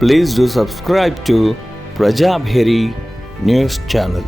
Please do subscribe to Prajabheri News Channel.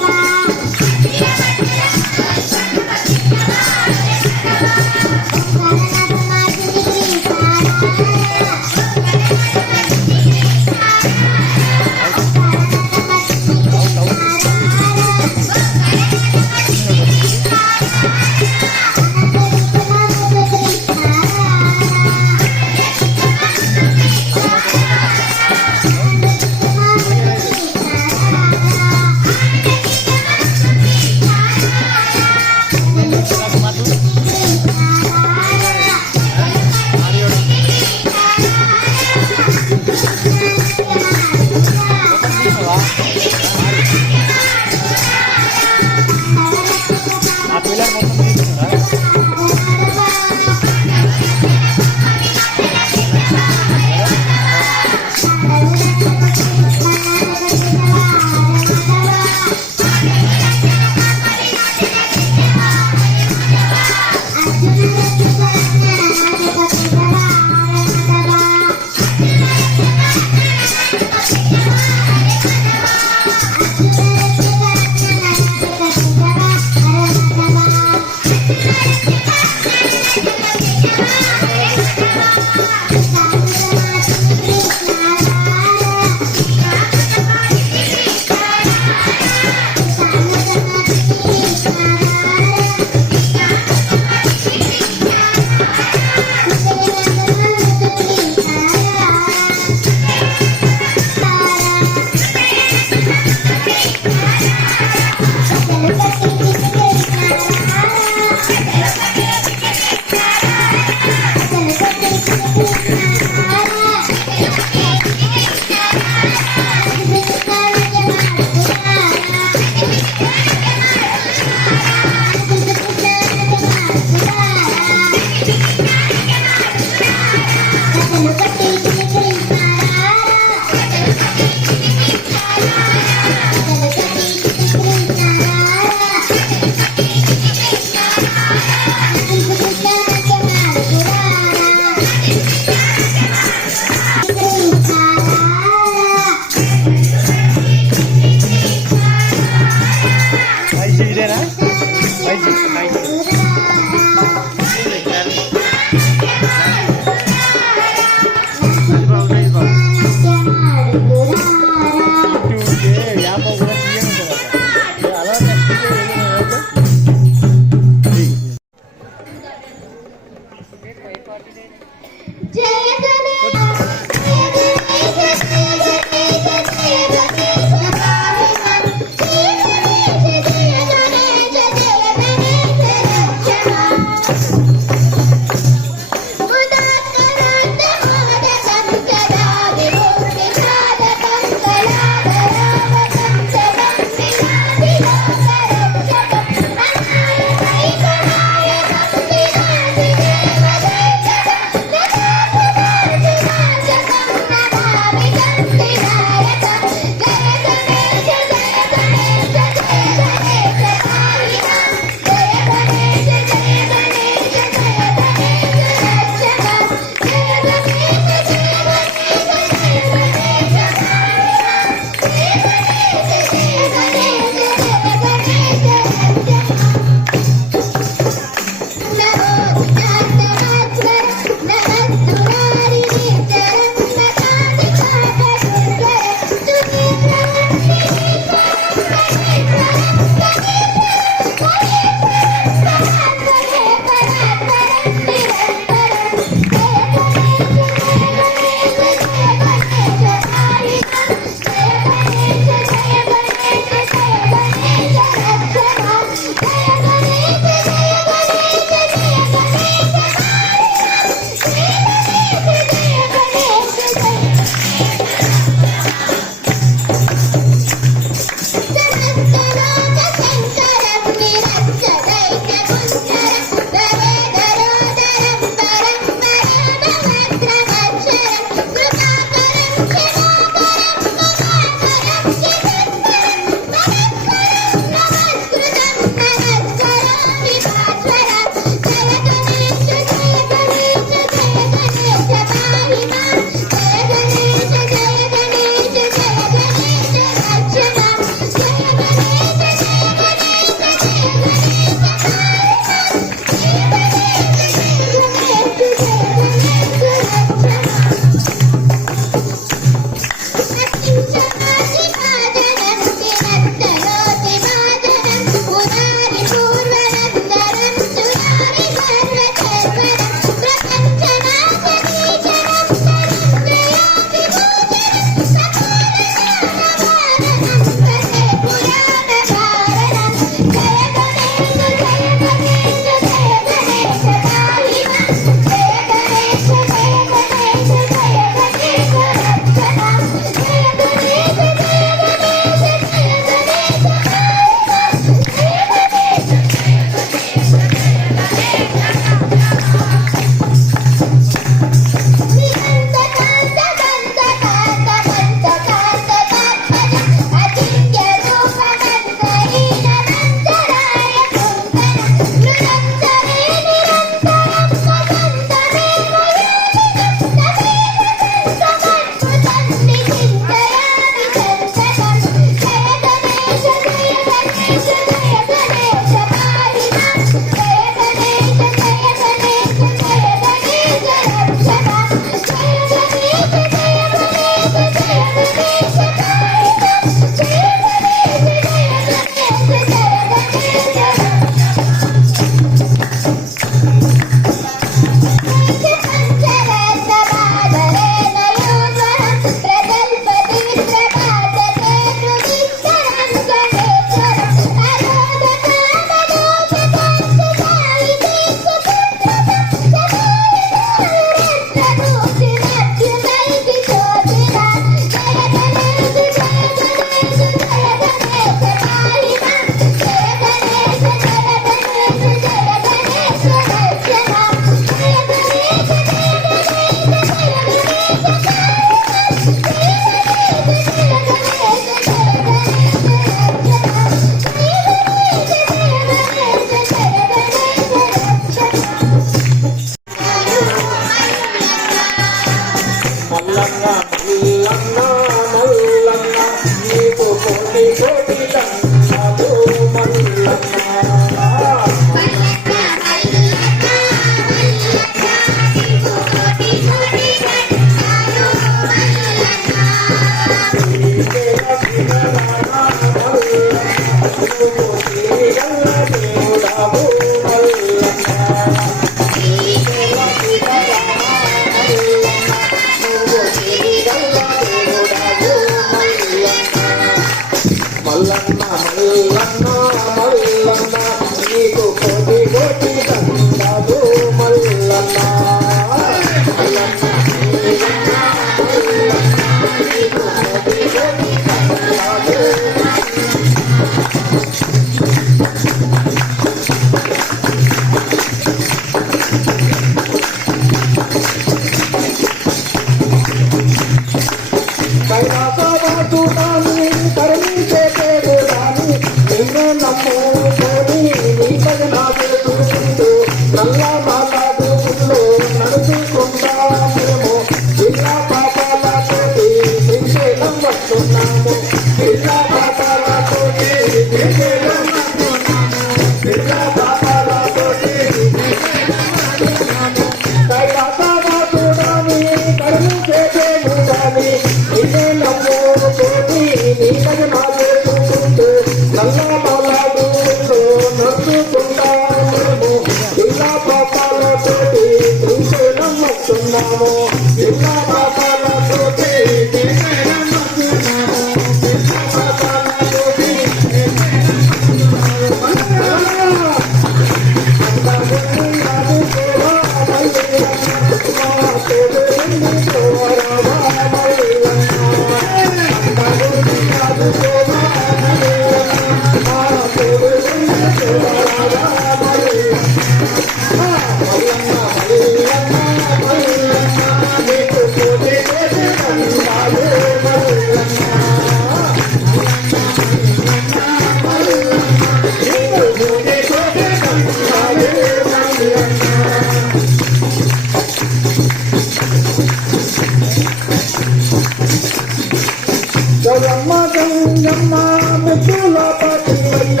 Gangamma Gangamma ముద్దుల పతివల్ల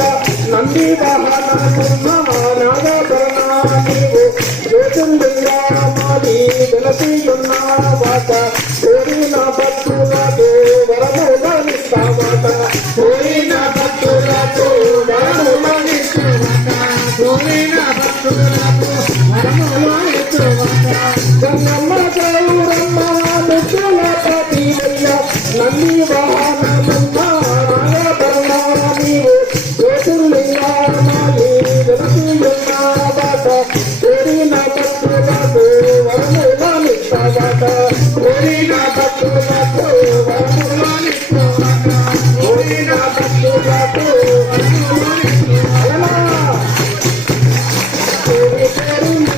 నంది వాహనమున్న నాగభరణ నీవు జ్యోతిర్లింగా మాది వెలసియున్న వాత కోరిన భక్తులకు వరములనిస్తావట కోరిన భక్తులకు వరములనిస్తావట కోరిన భక్తులకు వరములనిస్తావట గంగమ్మ గౌరమ్మ ముద్దుల పతివల్ల నంది వాహనమున్న నాగభరణ నీవు జ్యోతిర్లింగా మాది వెలసియున్న వాత కోరిన భక్తులకు వరములనిస్తావట కోరిన భక్తులకు వరములనిస్తావట కోరిన భక్తులకు వరములనిస్తావట కోరి కోరి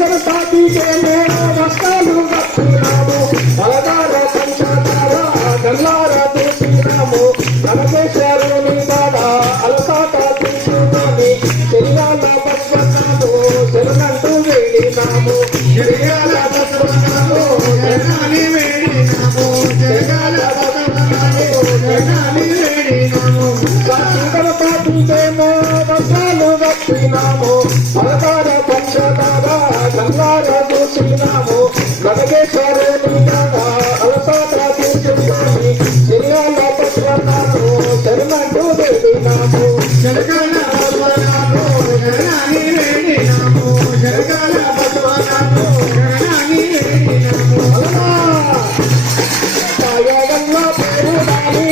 నిన్ను సాధికే మేము వస్తాలు వస్తున్నాము బలగార పంచదార గల్లార చూసినాము కనకేశ్వరుని బాధ అలసాట తీసుకుని చెరియాల బస్వన్నాము శరణంటూ వేడినాము చెరియాల బస్వన్నాము జనాన్ని వేడినాము చెరియాల బస్వన్నాము జనాన్ని వేడినాము సాధికే మేము వస్తాలు వస్తున్నాము బలగార పంచదార గంగార చూసినాము గణకేశ్వరుని బాధ అలసాట తీసుకుని చెరియాల బస్వన్నాము శరణంటూ వేడినాము జనగణ బస్వన్నాము జనాన్ని వేడినాము జనగణ బస్వన్నాము జనాన్ని వేడినాము సాయగంగా పేరుడాలి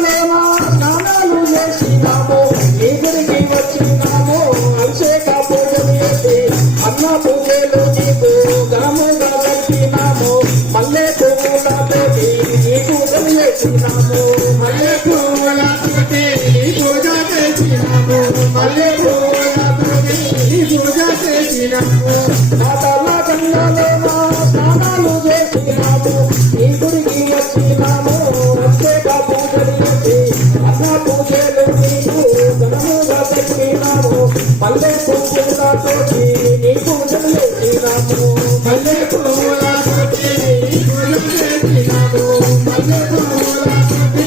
స్నానాలు చేసినాము ఎదురికి వచ్చినాము అభిషేక పూజలు చేసి అన్న పూజలు నీకు ఘనముగా పెట్టినాము మల్లె పువ్వులతోటి ఈ పూజలు చేసినాము మల్లె పువ్వులతోటి ఈ పూజ చేసినాము మల్లె పువ్వులతోటి ఈ పూజ చేసినాము మాతల గంగలోన స్నానాలు చేసినాము ఈ గుడికి వచ్చినాము అభిషేక పూజలు చేసి అన్న పూజలు నీకు ఘనముగా పెట్టినాము మల్లె పువ్వులతోటి నీ పూజలు చేసినాము మల్లె పూల తోటి పూజలు చేసినాము మల్లె పూల తోటి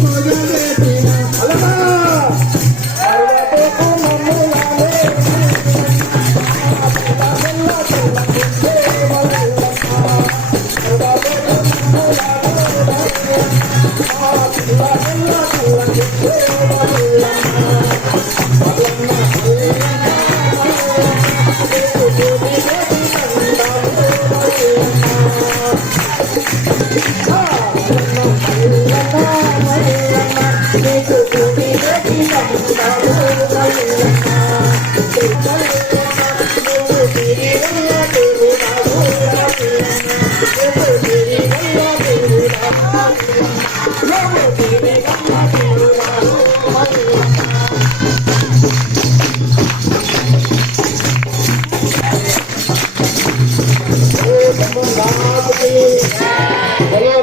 పూజలు చేసినాము అలమా అరవకు మమ్ములాలే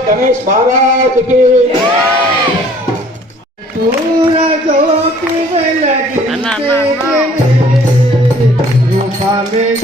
गणेश महाराज की पूरा ज्योति रूपा में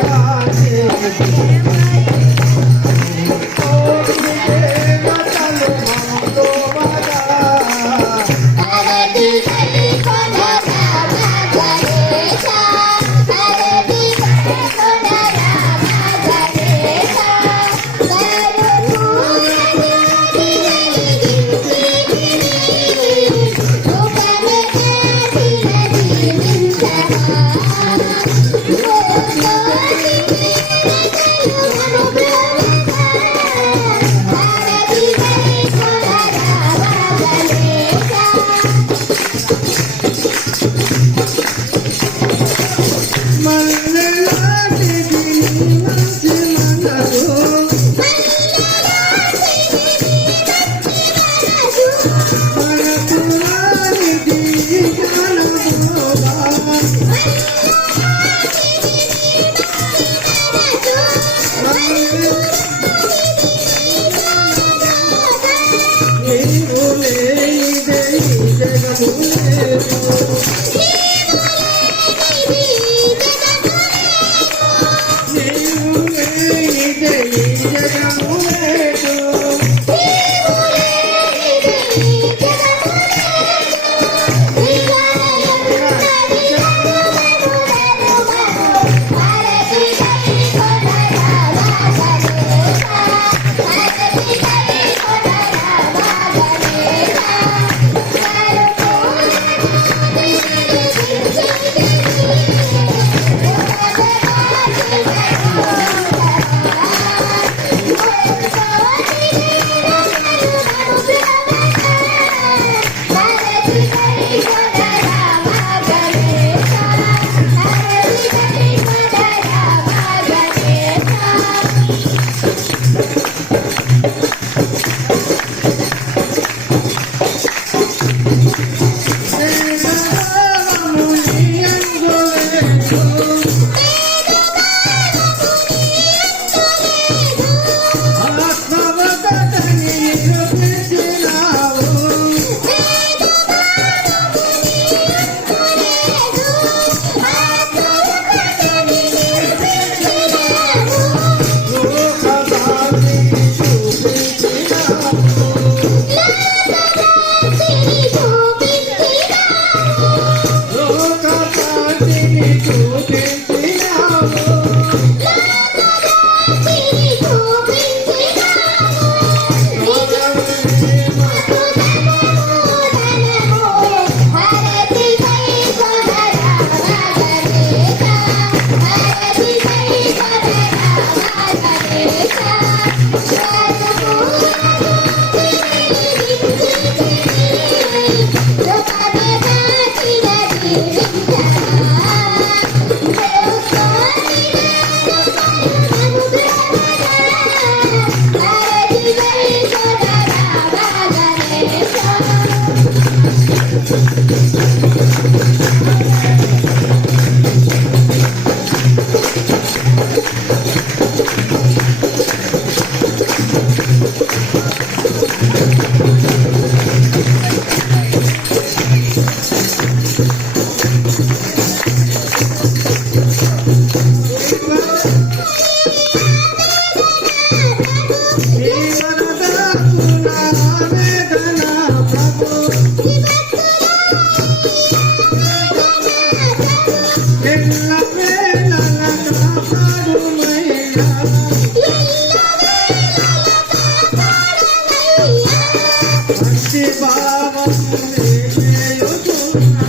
భక్తి భావం చేయుచున్నా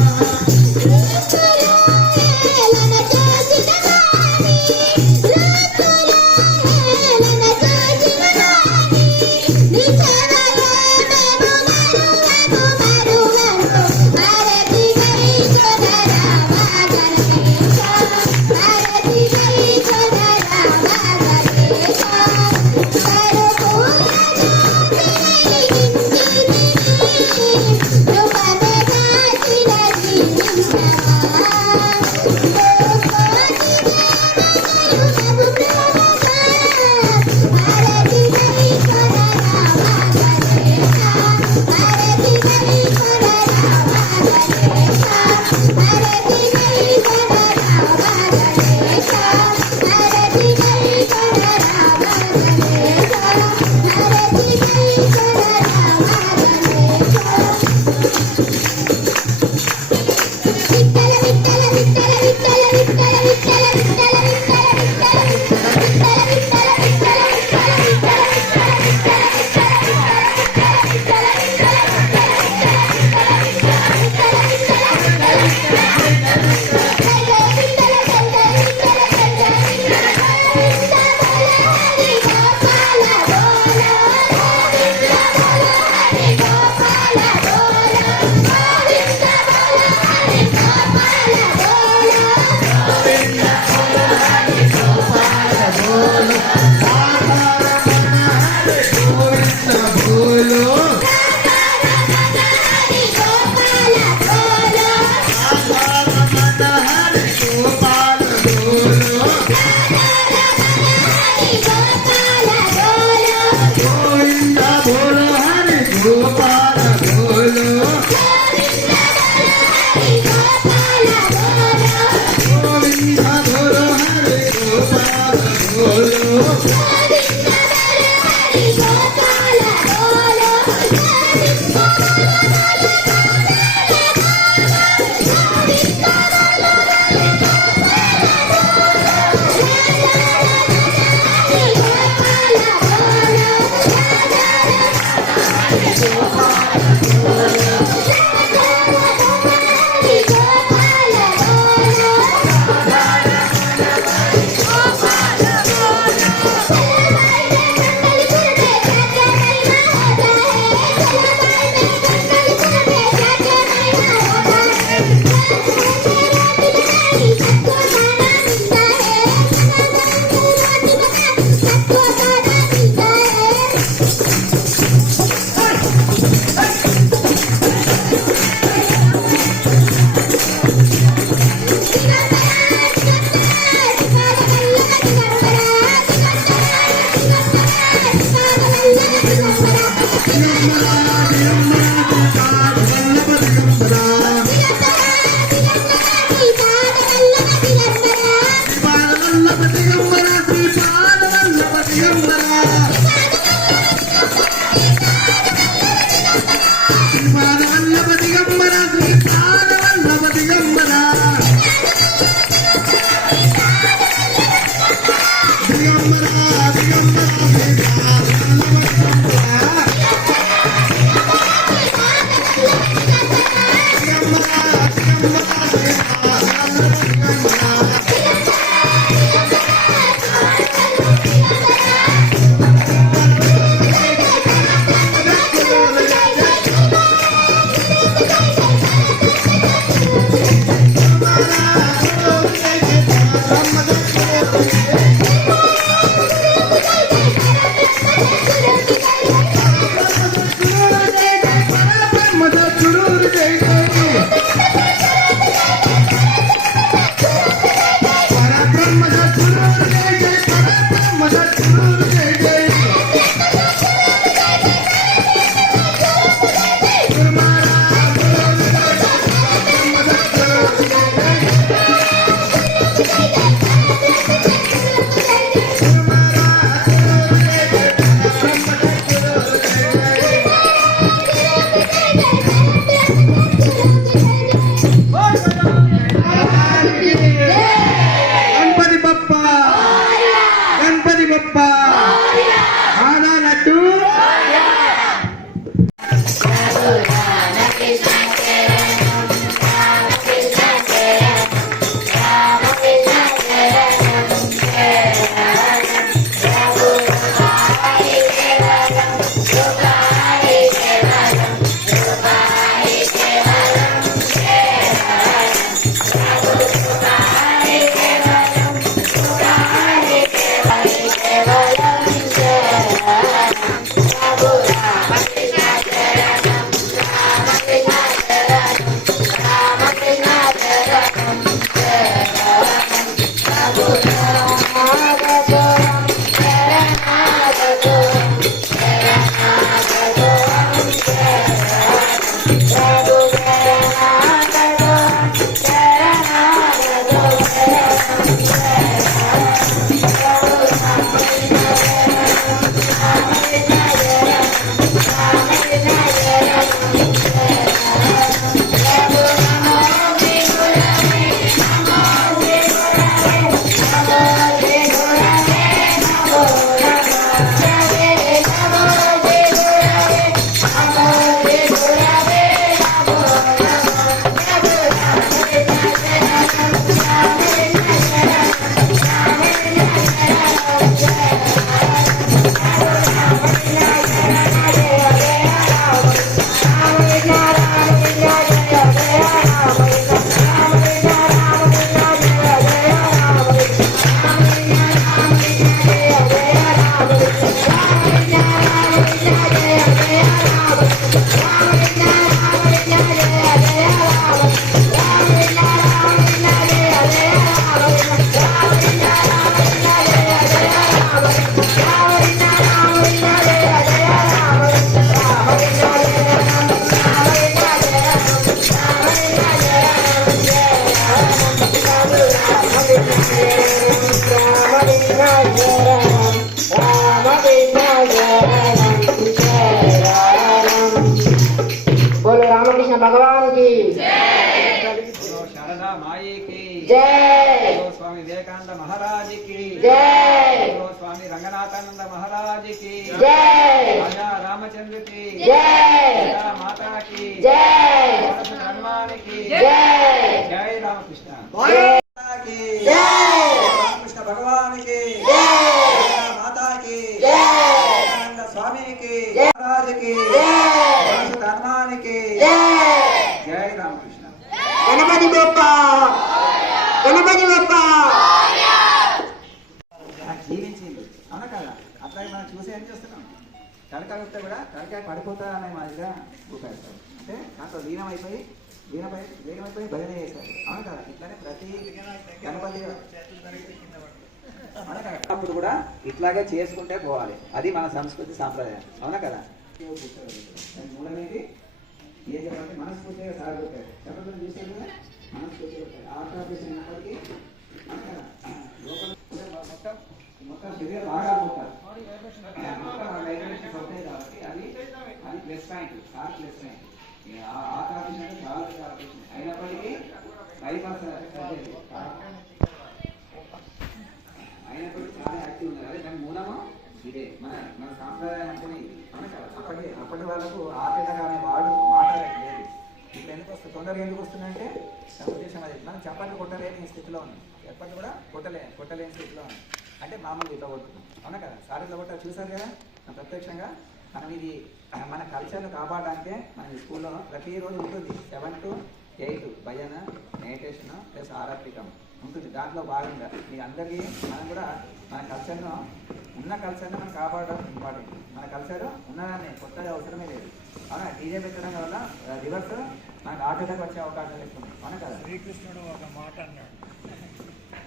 గొప్ప ఆనా లడ్డు बोलो रामकृष्ण भगवान की शारदा माई की जय। स्वामी विवेकानंद महाराज की जय। स्वामी रंगनाथानंद महाराज की जय। राजा रामचंद्र की जय। माता की जय। हनुमान की जय। जय रामकृष्ण जय। की जय। रामकृष्ण भगवान की जय। माता की जय। स्वामी की जय। महाराज की जय। हनुमान की जय। जय रामकृष्ण गणपति बप्पा गणपति बप्पा జీవించింది అవునా కదా అట్లాగే మనం చూసి ఏం చేస్తున్నాం తలకాయ వస్తే కూడా తలకాయ పడిపోతా అనే మాదిరిగా చూపేస్తారు అంటే దాంట్లో లీనమైపోయి భజన చేశారు అవునా కదా ఇట్లానే ప్రతి గణపతి అవునా కదా అప్పుడు కూడా ఇట్లాగే చేసుకుంటే పోవాలి అది మన సంస్కృతి సాంప్రదాయం అవునా కదా దాని మూలమేంటి ఏ చెప్పాలంటే మనస్ఫూర్తిగా సాగుతారు చెప్పడం చూసారు కదా మనస్ఫూర్తిగా ఆకాశించినప్పటికీ మొత్తం శరీరం బాగా పోతారు మొత్తం వైబ్రేషన్స్ అవుతాయి కాబట్టి అది ప్లస్ పాయింట్ చాలా ప్లస్ పాయింట్ ఆకాశం చాలా అయినప్పటికీ 5% అయినప్పటికీ చాలా యాక్టివ్ ఉన్నారు అదే దాని మూలము ఇదే మన సాంప్రదాయం అంటేనే ఇది అప్పటి వాళ్ళకు ఆటగా అనే వాడు మాట్లాడలేదు లేదు ఇప్పుడు ఎందుకు వస్తుంది తొందరగా ఎందుకు వస్తుందంటే నా ఉద్దేశం అది మనం చప్పట్లు కొట్టలేని స్థితిలో ఉంది ఎప్పటికీ కూడా కొట్టలేని స్థితిలో ఉంది అంటే మామూలు ఇట్లా కొట్టుకుంటాం అవునా కదా సారీలో కొట్ట చూసారు కదా ప్రత్యక్షంగా మనం ఇది మన కల్చర్ను కాపాడడానికే మన స్కూల్లో ప్రతిరోజు ఉంటుంది 7 to 8 భజన మెడిటేషన్ ప్లస్ ఆరాత్రికం ఉంటుంది దాంట్లో భాగంగా మీ అందరికీ మనం కూడా మన కల్చర్ను ఉన్న కల్చర్ను మనం కాపాడడం ఇంపార్టెంట్ మన కల్చర్ ఉన్నదాన్ని కొత్తగా అవసరమే లేదు అవునా డీజే పెట్టడం వల్ల రివర్స్ మనకు ఆటోకి వచ్చే అవకాశాలు ఎక్కువ అవునా కదా శ్రీకృష్ణుడు ఒక మాట అన్నాడు,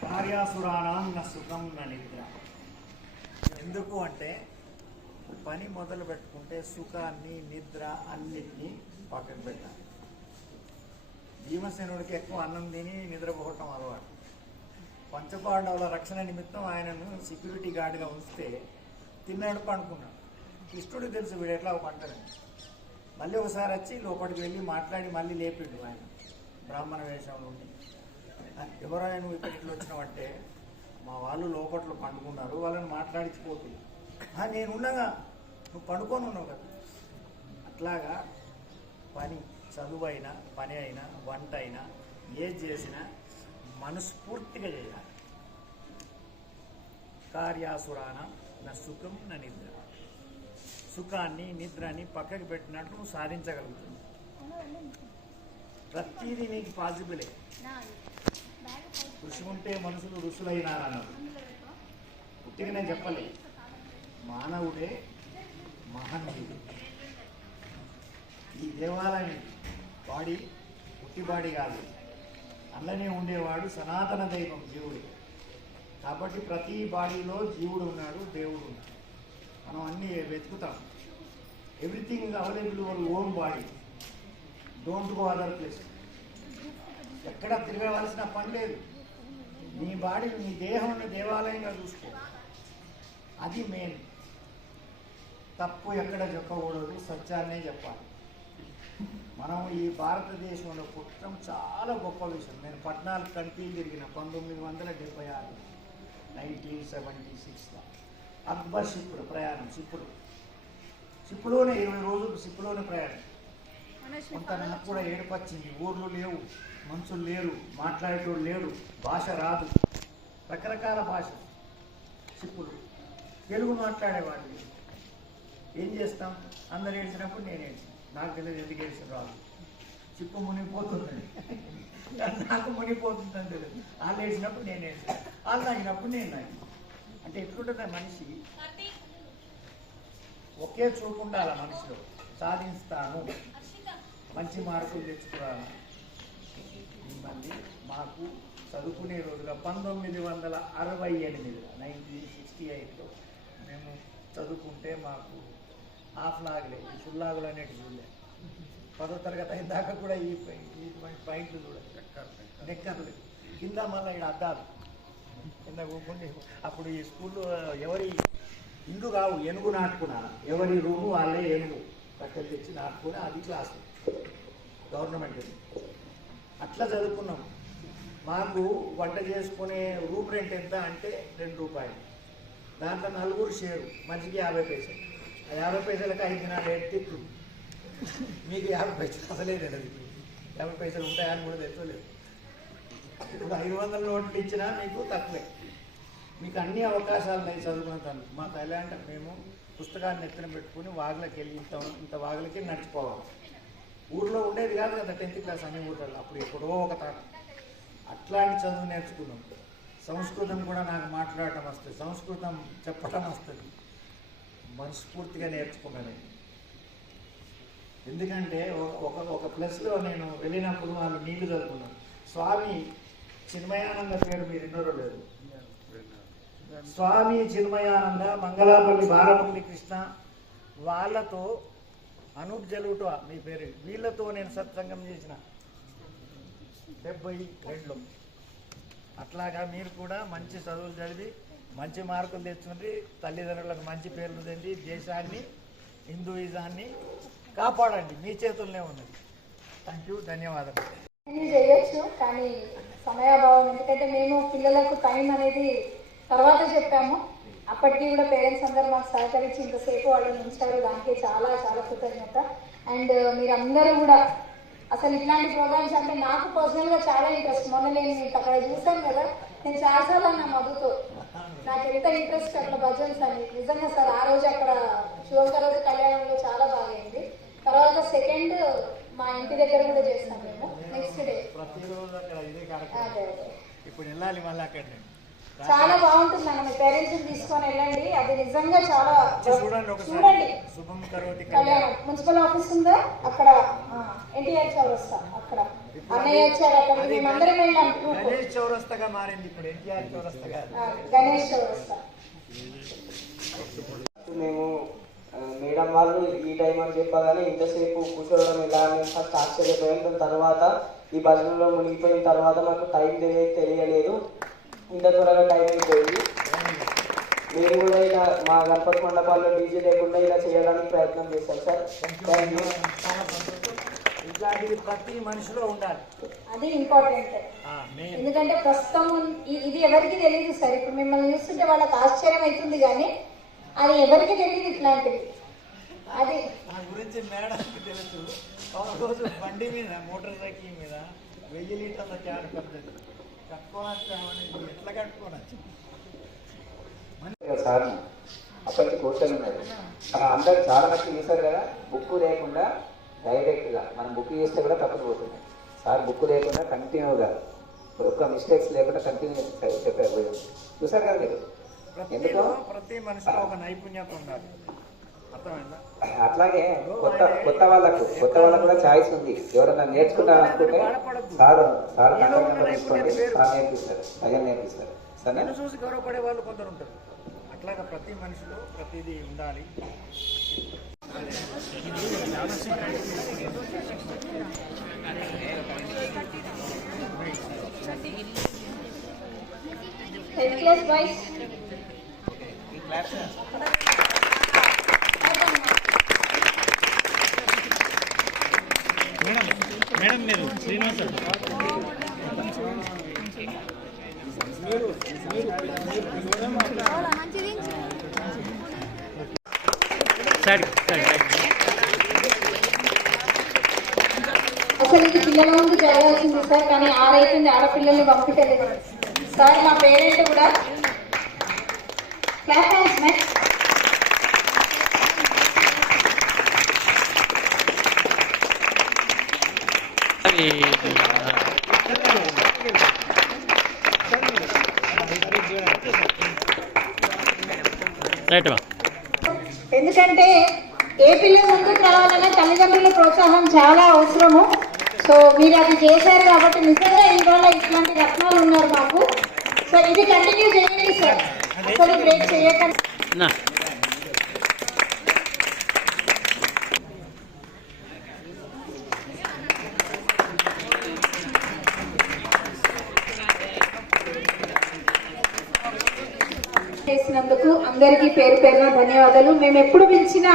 కార్యాసురాణం నా సుఖం నా నిద్ర. ఎందుకు అంటే పని మొదలు పెట్టుకుంటే సుఖాన్ని నిద్ర అన్నిటినీ పక్కన పెట్టాలి. భీమసేనుడికి ఎక్కువ అన్నం తిని నిద్రపోవటం అలవాటు. పంచపాండవుల రక్షణ నిమిత్తం ఆయనను సెక్యూరిటీ గార్డ్గా ఉంచితే తిన్నాడు, పండుకున్నాడు. కృష్ణుడికి తెలుసు వీడు ఎట్లా పంటని. మళ్ళీ ఒకసారి వచ్చి లోపలికి వెళ్ళి మాట్లాడి మళ్ళీ లేపిండు ఆయన బ్రాహ్మణ వేషంలో ఉండి. ఎవరైనా నువ్వు ఇక్కడికి వచ్చినావంటే మా వాళ్ళు లోపట్లో పండుకున్నారు, వాళ్ళని మాట్లాడించిపోతుంది. నేను ఉండగా నువ్వు పండుకొని ఉన్నావు కదా. అట్లాగా పని, చదువైనా పని అయినా వంట అయినా ఏది చేసినా మనస్ఫూర్తిగా చేయాలి. కార్యాసురాన నా సుఖం నా నిద్ర. సుఖాన్ని నిద్రని పక్కకి పెట్టినట్టు నువ్వు సాధించగలుగుతుంది. ప్రతిదీ నీకు పాసిబులే. కృషి ఉంటే మనుషులు ఋషులైనారన్నారు. పుట్టిగా నేను చెప్పలేదు. మానవుడే మహనీయుడు. ఈ దేవాలయం బాడీ పుట్టి బాడీ కాదు, అందులోనే ఉండేవాడు సనాతన దైవం జీవుడు. కాబట్టి ప్రతి బాడీలో జీవుడు ఉన్నాడు, దేవుడు ఉన్నాడు. మనం అన్నీ వెతుకుతాం. Everything available our own body. Don't go other place. ఎక్కడ తిరగవలసిన పని లేదు. నీ బాడీ, నీ దేహాన్ని దేవాలయంగా చూసుకో. అది మెయిన్. తప్పు ఎక్కడ చెప్పకూడదు, సత్యాన్నే చెప్పాలి. మనం ఈ భారతదేశంలో పుట్టడం చాలా గొప్ప విషయం. నేను 14 కంట్రీలు తిరిగిన 1976 1976లో అక్బర్ షిప్లో ప్రయాణం. షిప్లోనే 20 రోజులు షిప్లోనే ప్రయాణం. కొంత నాకు కూడా ఏడుపచ్చింది. ఊర్లు లేవు, మనుషులు లేరు, మాట్లాడేటోడు లేడు, భాష రాదు, రకరకాల భాష. షిప్పులు తెలుగు మాట్లాడేవాళ్ళు. ఏం చేస్తాం? అందరు ఏడ్చినప్పుడు నేను ఏడ్చాను. నాకు తెలియదు ఎందుకు ఏడ్చిన రాదు. చిప్పు మునిగిపోతుందని, నాకు మునిగిపోతుందని తెలియదు. వాళ్ళు ఏడ్చినప్పుడు నేను ఏడ్చాను, వాళ్ళు నాగినప్పుడు నేను నాగి. అంటే ఎట్లుంటుంది మనిషి? ఒకే చూపు ఉండాలి మనిషిలో. సాధిస్తాను, మంచి మార్కులు తెచ్చుకోవాలి. మంది మాకు చదువుకునే రోజుల 1968 1968లో మేము చదువుకుంటే మాకు హాఫ్ లాగులే, ఈ ఫుల్ లాగులు అనేవి చూడలే. 10వ తరగతి అయిన దాకా కూడా ఇటువంటి పాయింట్లు చూడాలి. నెక్కర్లు కింద మళ్ళీ ఇక్కడ అద్దాలు కింద కూర్చుండి. అప్పుడు ఈ స్కూల్లో ఎవరి ఇల్లు కావు, ఏనుగు నాటుకున్నాను. ఎవరి రూము వాళ్ళే ఏనుగు కట్టెలు తెచ్చి నాటుకుని, అది క్లాసు గవర్నమెంట్. అట్లా చదువుకున్నాం. మాకు వంట చేసుకునే రూమ్ రెంట్ ఎంత అంటే 2 రూపాయలు. దాంట్లో 4 షేరు, మనిషికి 50 పైసలు. ఆ 50 పైసలకి 5 దినాలు ఎత్తిట్లు. మీకు 50 పైసలు అసలే లేదు. 50 పైసలు ఉంటాయని కూడా తెచ్చలేదు. ఇప్పుడు 500 నోట్లు ఇచ్చినా మీకు తక్కువే. మీకు అన్ని అవకాశాలు ఉన్నాయి చదువుకుంటాను. మాకు ఎలా అంటే మేము పుస్తకాన్ని ఎత్తున పెట్టుకుని వాగులకి వెళ్ళి ఇంత వాగులకి నడిచిపోవాలి. ఊర్లో ఉండేది కాదు కదా 10th క్లాస్ అన్ని ఊర్లలో. అప్పుడు ఎప్పుడో ఒక తాట అట్లాంటి చదువు నేర్చుకున్నాం. సంస్కృతం కూడా నాకు మాట్లాడటం వస్తుంది, సంస్కృతం చెప్పటం వస్తుంది. మనస్ఫూర్తిగా నేర్చుకున్నాను. ఎందుకంటే ఒక ప్లస్లో నేను వెళ్ళినప్పుడు వాళ్ళు నీళ్లు చదువుకున్నాను. స్వామి చిన్మయానంద పేరు మీరు ఎన్నోరో లేదు. స్వామి చిన్మయానంద, మంగళాపల్లి బాలమురళి కృష్ణ, వాళ్ళతో అనూప్ జలుట మీ పేరు, వీళ్ళతో నేను సత్సంగం చేసిన 72లో. అట్లాగా మీరు కూడా మంచి చదువులు చదివి మంచి మార్కులు తెచ్చుకుంటే తల్లిదండ్రులకు మంచి పేర్లు తెండి దేశాన్ని, హిందూయిజాన్ని కాపాడండి. మీ చేతుల్లోనే ఉన్నది. థ్యాంక్ యూ, ధన్యవాదాలు. చేయొచ్చు కానీ సమయాభావం. ఎందుకంటే మేము పిల్లలకు టైం అనేది తర్వాత చెప్పాము. అప్పటికీ కూడా పేరెంట్స్ అందరూ మాకు సహకరించి ఇంతసేపు వాళ్ళు ఉంచారు. దానికి చాలా చాలా కృతజ్ఞత. అండ్ మీరందరూ కూడా అసలు ఇట్లాంటి ప్రోగ్రామ్స్ అంటే నాకు పర్సనల్గా చాలా ఇంట్రెస్ట్. మొన్న నేను మీకు అక్కడ చూసాను కదా, నేను చాలాసార్లు అన్నా మధుతో నాకు ఎంత ఇంట్రెస్ట్ అక్కడ భజన్స్ అని. నిజంగా సార్ ఆ రోజు అక్కడ శివక రోజు కళ్యాణంలో చాలా బాగా అయింది. తర్వాత సెకండ్ మా ఇంటి దగ్గర కూడా చేస్తాం మేము నెక్స్ట్ డే. అదే ఇప్పుడు వెళ్ళాలి మళ్ళీ అక్కడ. చాలా బాగుంటుంది అన్న. మీ పేరెంట్స్ తీసుకొని వెళ్ళండి. అది నిజంగా చాలా చూడండి. కళ్యాణం మున్సిపల్ ఆఫీస్ ఉందా అక్కడ, ఎన్టీఆర్ చౌరస్తా అక్కడ అన్నయ్య వచ్చారు. అక్కడ మేమందరం వెళ్ళాం. గణేష్ చౌరస్తాగా మారింది ఇప్పుడు, ఎన్టీఆర్ చౌరస్తాగా. గణేష్ చౌరస్తా. మేము మేడం వాళ్ళు ఈ టైం అని చెప్పగానే ఇంతసేపు కూర్చోవడం ఎలా అని ఫస్ట్ ఆశ్చర్యపోయాం. తర్వాత ఈ భజనలో మునిగిపోయిన తర్వాత మాకు టైం తెలియలేదు. ఇంత త్వరగా టైం అయిపోయింది. మీరు కూడా ఇలా మా గణపతి మండపాల్లో డీజే లేకుండా ఇలా చేయడానికి ప్రయత్నం చేశాం సార్. Thank you. ఇట్లాంటిది ప్రతి మనిషిలో ఉండాలి. అది ఇంపార్టెంట్. ఎందుకంటే ప్రస్తుతం ఇది ఎవరికి తెలియదు సార్. ఇప్పుడు మిమ్మల్ని చూస్తుంటే వాళ్ళకి ఆశ్చర్యం అవుతుంది, కానీ అది ఎవరికి తెలియదు ఇట్లాంటిది. అది నా గురించి మేడంకి తెలుసు. ఒక రోజు బండి మీద మోటార్ సైకిల్ మీద 1000 లీటర్ల క్యాన్ పెద్దది కట్టుకోనొచ్చామని ఎట్లా కట్టుకోనొచ్చు సార్ అప్పటికి క్వశ్చన్ ఉన్నది. అందరు చాలా మంది చూసారు కదా, బుక్ లేకుండా డైరెక్ట్గా మనం బుక్ చేస్తే కూడా తప్పకపోతుంది. సార్ బుక్ లేకుండా కంటిన్యూగా ఒక్క మిస్టేక్స్ లేకుండా కంటిన్యూ చెప్పారు. చూసారు కదా మీరు. ఎందుకో ప్రతి మనిషిలో ఒక నైపుణ్యత ఉండాలి. అర్థమైందా? అట్లాగే కొత్త వాళ్ళకు కూడా ఛాయిస్ ఉంది. ఎవరైనా నేర్చుకుంటారనుకుంటే సార్ తీసుకోండి, సార్ నేర్పిస్తారు, సగం నేర్పిస్తారు. సరే, చూసి గౌరవపడే వాళ్ళు కొందరు ఉంటారు. అట్లాగా ప్రతి మనిషిలో ప్రతిదీ ఉండాలి. టెన్త్ క్లాస్ బాయ్స్ మేడం మీరు శ్రీనివాస్ అసలు ఇది పిల్లల ముందు జరగాల్సింది సార్, కానీ 6 అవుతుంది, ఆడపిల్లల్ని పంపించలేదు సార్. మా పేరెంట్ కూడా క్లాస్ హ్యాండ్స్ నెక్స్ట్. ఎందుకంటే ఏ పిల్లల ముందుకు రావాలన్నా తల్లిదండ్రుల ప్రోత్సాహం చాలా అవసరము. సో మీరు అది చేశారు కాబట్టి నిజంగా ఇవాళ ఇట్లాంటి రత్నాలు ఉన్నారు మాకు. సో ఇది కంటిన్యూ చేయండి సార్, అసలు బ్రేక్ చేయకండి. చేసినందుకు అందరికీ పేరు పేరున ధన్యవాదాలు. మేము ఎప్పుడు పిలిచినా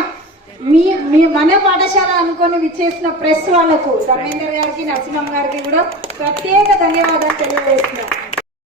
మన పాఠశాల అనుకొని విచ్చేసిన ప్రెస్ వాళ్లకు ధర్మేందర్ గారికి, నరసింహం గారికి కూడా ప్రత్యేక ధన్యవాదాలు తెలియజేస్తున్నాం.